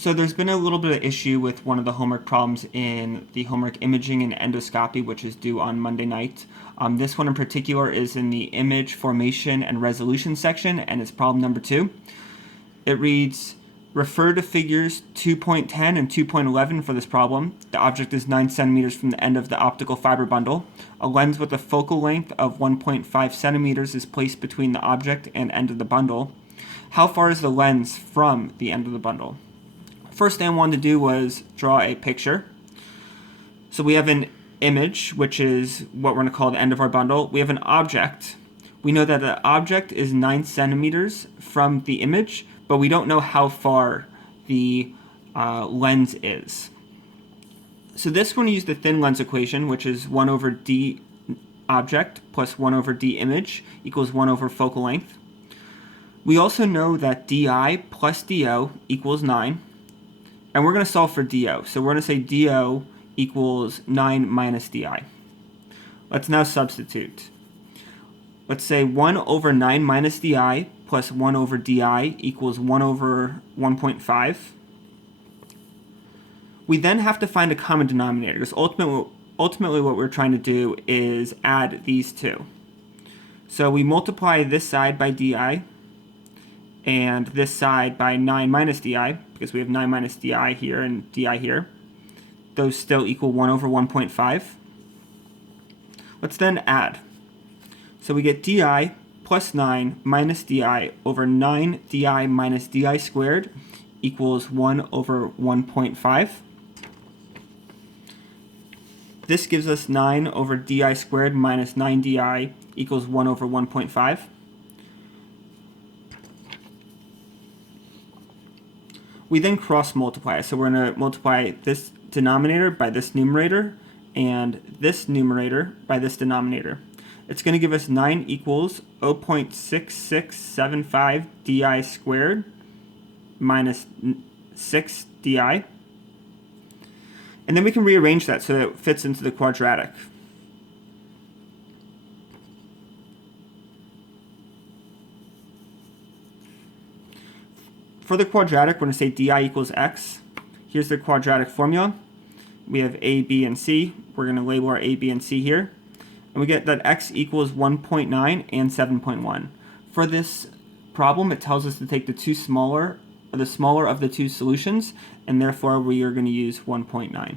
So there's been a little bit of issue with one of the homework problems in the homework imaging and endoscopy, which is due on Monday night. This one in particular is in the image formation and resolution section, and it's problem number 2. It reads, refer to figures 2.10 and 2.11 for this problem. The object is 9 centimeters from the end of the optical fiber bundle. A lens with a focal length of 1.5 centimeters is placed between the object and end of the bundle. How far is the lens from the end of the bundle? First thing I wanted to do was draw a picture. So we have an image, which is what we're going to call the end of our bundle. We have an object. We know that the object is 9 centimeters from the image, but we don't know how far the lens is. So this we're going to use the thin lens equation, which is 1 over d object plus 1 over d image equals 1 over focal length. We also know that di plus do equals 9. And we're going to solve for do. So we're going to say do equals 9 minus di. Let's now substitute. Let's say 1 over 9 minus di plus 1 over di equals 1 over 1.5. We then have to find a common denominator, because ultimately what we're trying to do is add these two. So we multiply this side by di and this side by 9 minus di, because we have 9 minus di here and di here. Those still equal 1 over 1.5. Let's then add. So we get di plus 9 minus di over 9 di minus di squared equals 1 over 1.5. This gives us 9 over di squared minus 9 di equals 1 over 1.5. We then cross multiply. So we're going to multiply this denominator by this numerator and this numerator by this denominator. It's going to give us 9 equals 0.6675 di squared minus 6 di. And then we can rearrange that so that it fits into the quadratic. For the quadratic, we're going to say di equals x. Here's the quadratic formula. We have a, b, and c. We're going to label our a, b, and c here. And we get that x equals 1.9 and 7.1. For this problem, it tells us to take the smaller of the two solutions, and therefore we are going to use 1.9.